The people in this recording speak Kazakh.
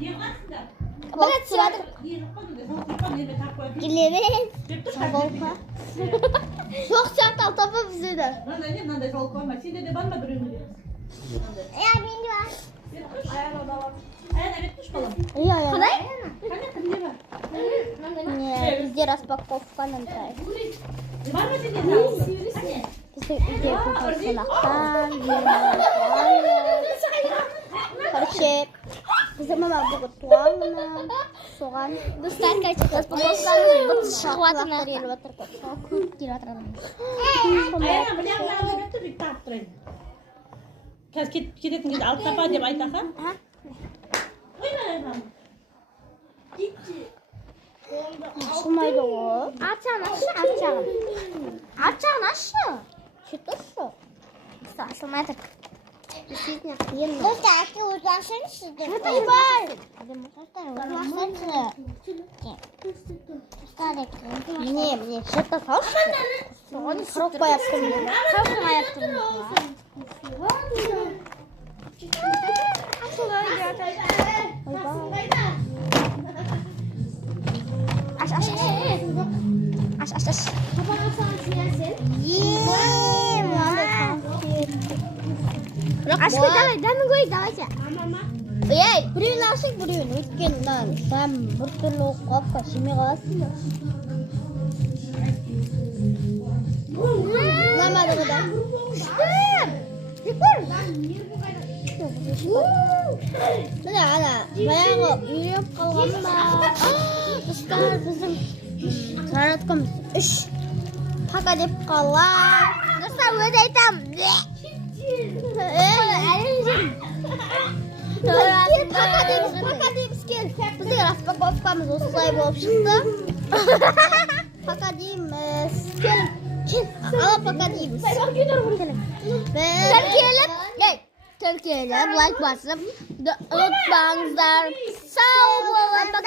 Berat sıradır. Gilerin. Sabahpa. Çok sert altapa bize de. Ya bindi var. Iya ya. Bizde raspakovka nanti. Bizde salaktan, karışık. Bizde mama bu tuangna, soğan. Dostlar karışık raspakovkalarımız şahvatına. Ketетін алып тапа деп айтаха. Сумайды ғой. Арчағын ашы, арчағын. Арчағын ашы. Шет ашы. Сумайды. Достар, әке ұзлашыншы деп. Шеті бар. Міне, шеті салшы. Соған қырық баяттым. Қырық баяттым. Aş. Біреуін ашық, біреуін өткен сәм бір түрлі қопқа шеме қаласың да. Мамады бұда. Міне ана баяғы үйреп қалған ба. Достар біздің сарыраткамыз 3 пака деп қалар. Достар өте айтам. Пака дейміз кел. Біздің распаковкамыз осылай болып шықты. Пака дейміз. Кел. Ала пака дейміз. Тіркеліп, лайк басып, ұмытпаңыздар. Сау болыңыздар.